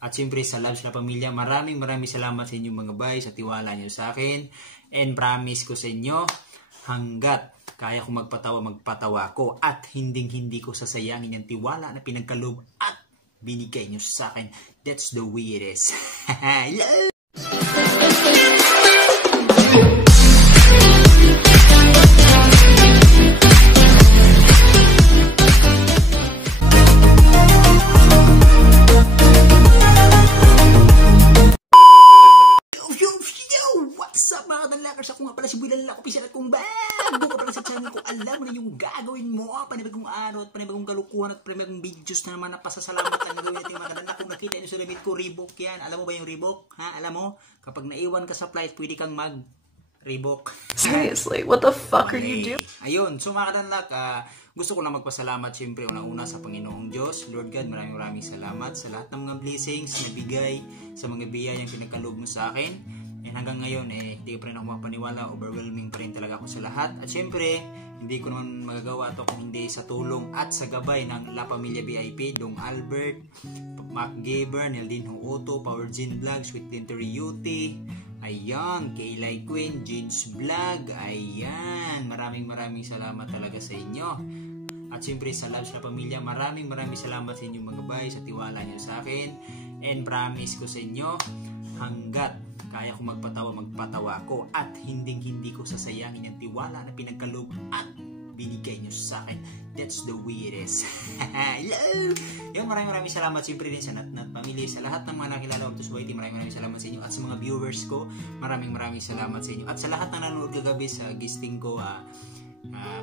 At siyempre sa Labs na Pamilya, maraming salamat sa inyong mga bay, sa tiwala nyo sa akin. And promise ko sa inyo, hanggat kaya kong magpatawa ko at hindi ko sasayangin yung tiwala na pinagkaloob at binigay nyo sa akin. That's the way it is. Ako nga pala si Boy Danlak Opisyal at kung bago ka pala sa channel ko, alam mo na yung gagawin mo. Panibagong araw at panibagong kalukuhan at panibagong videos na naman na pasasalamatan na gawin natin mga kadalak. Kung nakita nyo sa damit ko, Reebok yan. Alam mo ba yung Reebok? Ha? Alam mo? Kapag naiwan ka sa flight, pwede kang Reebok. Seriously, what the fuck are you doing? Ayun, so mga kadalak, gusto ko lang magpasalamat siyempre unang-una sa Panginoong Diyos. Lord God, maraming salamat sa lahat ng mga blessings na bigay, sa mga biyayang pinagkaloob mo sa akin. And hanggang ngayon, hindi pa rin ako mapaniwala, overwhelming pa rin talaga ako sa lahat. At syempre, hindi ko naman magagawa ito kung hindi sa tulong at sa gabay ng La Pamilya VIP, Dong Albert, Mac Gaber, Neldin Huoto, Power Jean Vlog, Sweet Tintery Yuti, ayan, Kaylay Queen, Jeans Vlog, ayan, maraming salamat talaga sa inyo. At syempre sa Labs na Pamilya, maraming salamat sa inyong mga bay, sa tiwala nyo sa akin. And promise ko sa inyo, hanggat kaya kong magpatawa ko at hindi ko sasayangin yung tiwala na pinagkaloob at binigay nyo sa akin. That's the way it is. Yung maraming salamat siyempre din sa Natnat Family, sa lahat ng mga nakilala ko sa YT, maraming salamat sa inyo at sa mga viewers ko, maraming salamat sa inyo at sa lahat ng nanonood kagabi sa gisting ko.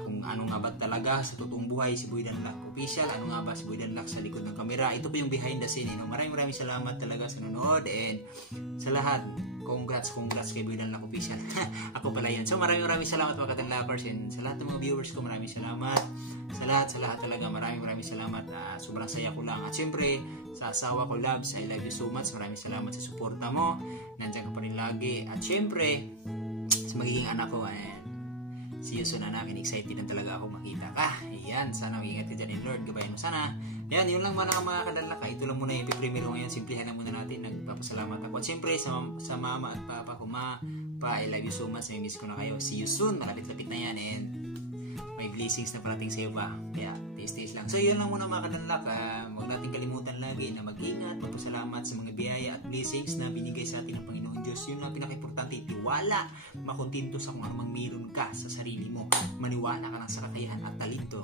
Kung ano nga ba talaga sa totoong buhay si Boy Danlak Opisyal, ano nga ba si Boy Danlak sa likod ng kamera. Ito po yung behind the scene. Maraming salamat talaga sa nanonood and sa lahat. Congrats kay Boy Danlak Opisyal. Ako pala yan. So maraming salamat mga katanlakers and sa lahat ng mga viewers ko, maraming salamat. Sa lahat talaga, maraming salamat. Sobrang saya ko lang. At syempre, sa asawa ko, Labs, I love you so much. Maraming salamat sa suporta mo. Nandiyan ka pa rin lagi. At syempre, sa magiging anak ko, see you soon anak, excited na talaga ako makita ka. Ayan, sana mag-ingat ka dyan in Lord, gabayan mo sana. Ayan, yun lang mga kadalak. Ito lang muna yung premier ko ngayon. Simplihan lang muna natin. Nagpapasalamat ako. At siyempre sa mama at papa ko, I love you so much. Miss ko na kayo. See you soon. Malapit-lapit na yan and may blessings na parating sa iyo pa. Kaya, taste lang. So, yun lang muna mga kadalak. Huwag natin kalimutan lagi na mag-ingat, magpasalamat sa mga biyaya at blessings na binigay sa atin ng Panginoon Diyos. Yun ang pinaka-importante. Tiwala. Makontento sa kung anong meron ka sa sarili mo. Maniwala ka lang sa kakayahan at talento.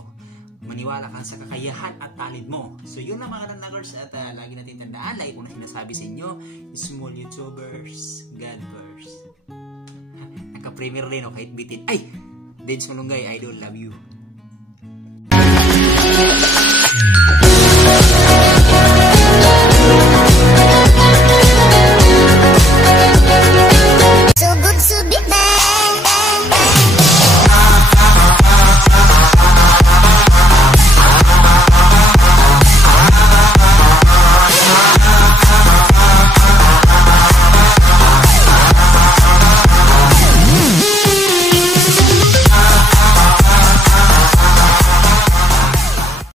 Maniwala ka sa kakayahan at talent mo. So, yun lang mga kadalakers. At lagi natin tandaan, like ko na sinasabi sa inyo, small YouTubers, God first. Nagka-premier rin o kahit bitin. Ay! Dance Malunggay, I don't love you.